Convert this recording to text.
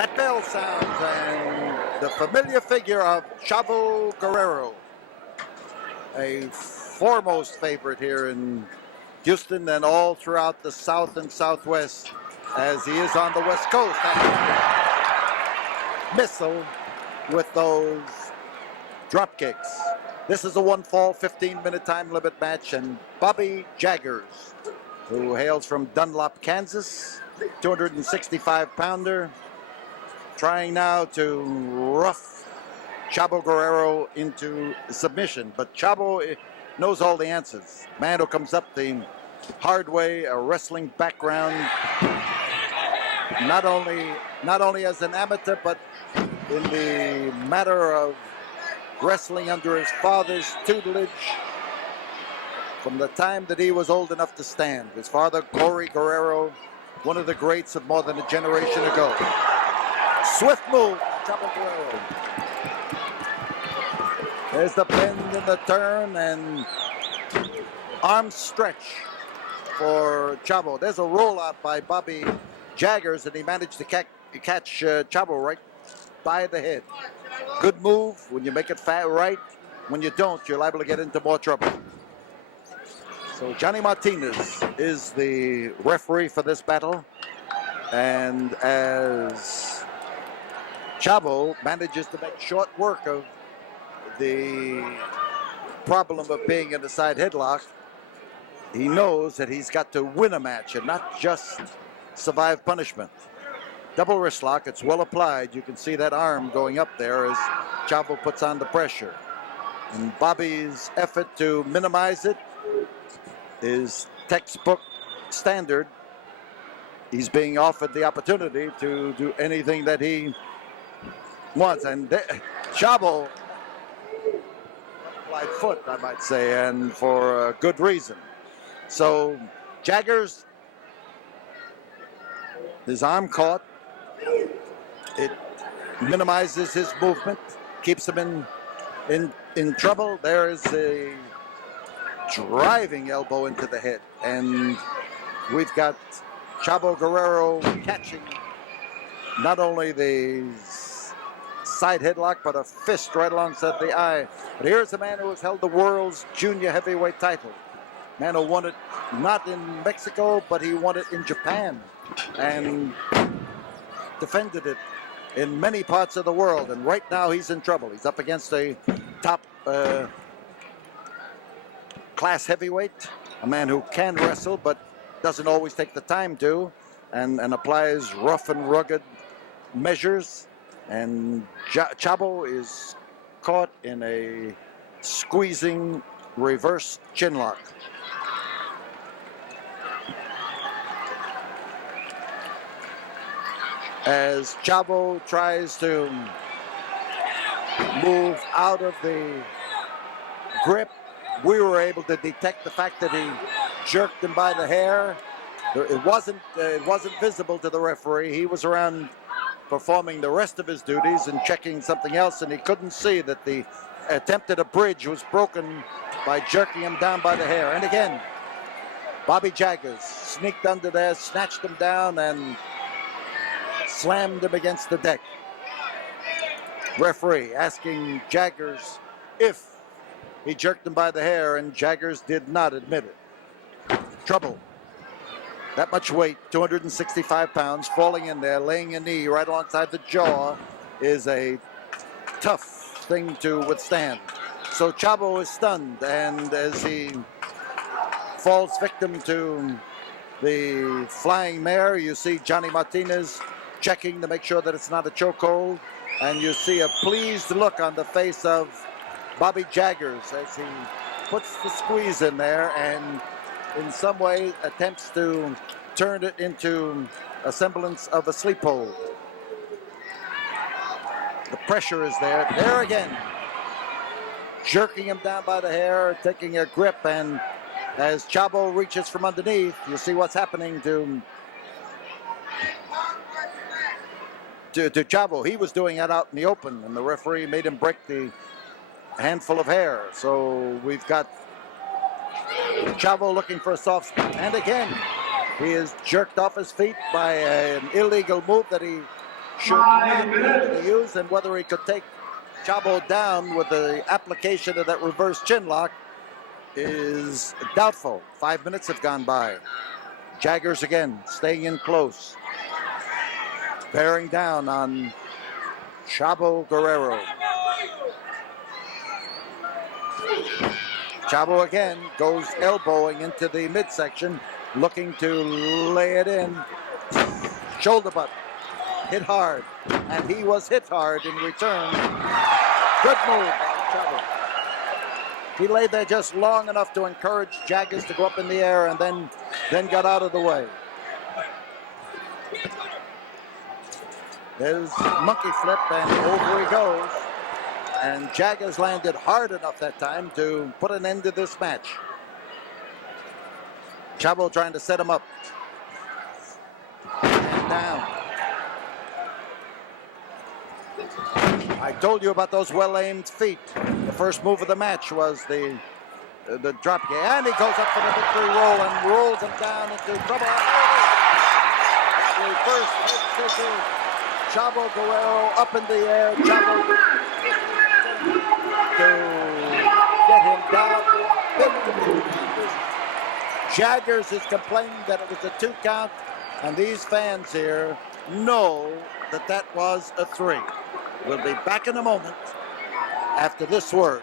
That bell sounds, and the familiar figure of Chavo Guerrero, a foremost favorite here in Houston and all throughout the South and Southwest, as he is on the West Coast. Missile with those drop kicks. This is a one-fall, 15-minute time limit match, and Bobby Jaggers, who hails from Dunlop, Kansas, 265-pounder, trying now to rough Chavo Guerrero into submission. But Chavo knows all the answers. Man who comes up the hard way, a wrestling background, not only as an amateur, but in the matter of wrestling under his father's tutelage from the time that he was old enough to stand. His father, Corey Guerrero, one of the greats of more than a generation ago. Swift move, Chavo Guerrero. There's the bend and the turn, and arm stretch for Chavo. There's a rollout by Bobby Jaggers, and he managed to catch Chavo right by the head. Good move when you make it right. When you don't, you're liable to get into more trouble. So Johnny Martinez is the referee for this battle, and as Chavo manages to make short work of the problem of being in the side headlock, he knows that he's got to win a match and not just survive punishment. Double wrist lock, it's well applied. You can see that arm going up there as Chavo puts on the pressure. And Bobby's effort to minimize it is textbook standard. He's being offered the opportunity to do anything that he wants. And Chavo applied foot, I might say, and for a good reason. So Jaggers, his arm caught. It minimizes his movement, keeps him in trouble. There is a driving elbow into the head, and we've got Chavo Guerrero catching not only the side headlock, but a fist right alongside the eye. But here's a man who has held the world's junior heavyweight title. Man who won it not in Mexico, but he won it in Japan, and defended it in many parts of the world. And right now he's in trouble. He's up against a top class heavyweight, a man who can wrestle but doesn't always take the time to, and applies rough and rugged measures. And Chavo is caught in a squeezing reverse chin lock. As Chavo tries to move out of the grip, we were able to detect the fact that he jerked him by the hair. It wasn't visible to the referee. He was around performing the rest of his duties and checking something else, and he couldn't see that the attempt at a bridge was broken by jerking him down by the hair. And again, Bobby Jaggers sneaked under there, snatched him down, and slammed him against the deck. Referee asking Jaggers if he jerked him by the hair, and Jaggers did not admit it. Trouble. That much weight, 265 pounds, falling in there, laying a knee right alongside the jaw is a tough thing to withstand. So Chavo is stunned, and as he falls victim to the flying mare, you see Johnny Martinez checking to make sure that it's not a chokehold, and you see a pleased look on the face of Bobby Jaggers as he puts the squeeze in there and in some way attempts to turn it into a semblance of a sleep hold. The pressure is there. There again, jerking him down by the hair, taking a grip, and as Chavo reaches from underneath, you see what's happening to Chavo. He was doing that out in the open, and the referee made him break the handful of hair. So we've got Chavo looking for a soft spot, and again he is jerked off his feet by an illegal move that he should not be able to use, and whether he could take Chavo down with the application of that reverse chin lock is doubtful. 5 minutes have gone by. Jaggers again, staying in close. Bearing down on Chavo Guerrero. Chavo again goes elbowing into the midsection, looking to lay it in. Shoulder butt. Hit hard. And he was hit hard in return. Good move by Chavo. He laid there just long enough to encourage Jaggers to go up in the air and then got out of the way. There's monkey flip and over he goes. And Jaggers landed hard enough that time to put an end to this match. Chavo trying to set him up. And down. I told you about those well-aimed feet. The first move of the match was the drop kick. And he goes up for the victory roll and rolls him down into trouble. The first head scissors. Chavo Guerrero up in the air. Chavo to get him down. Jaggers is complaining that it was a 2 count, and these fans here know that that was a 3. We'll be back in a moment after this word.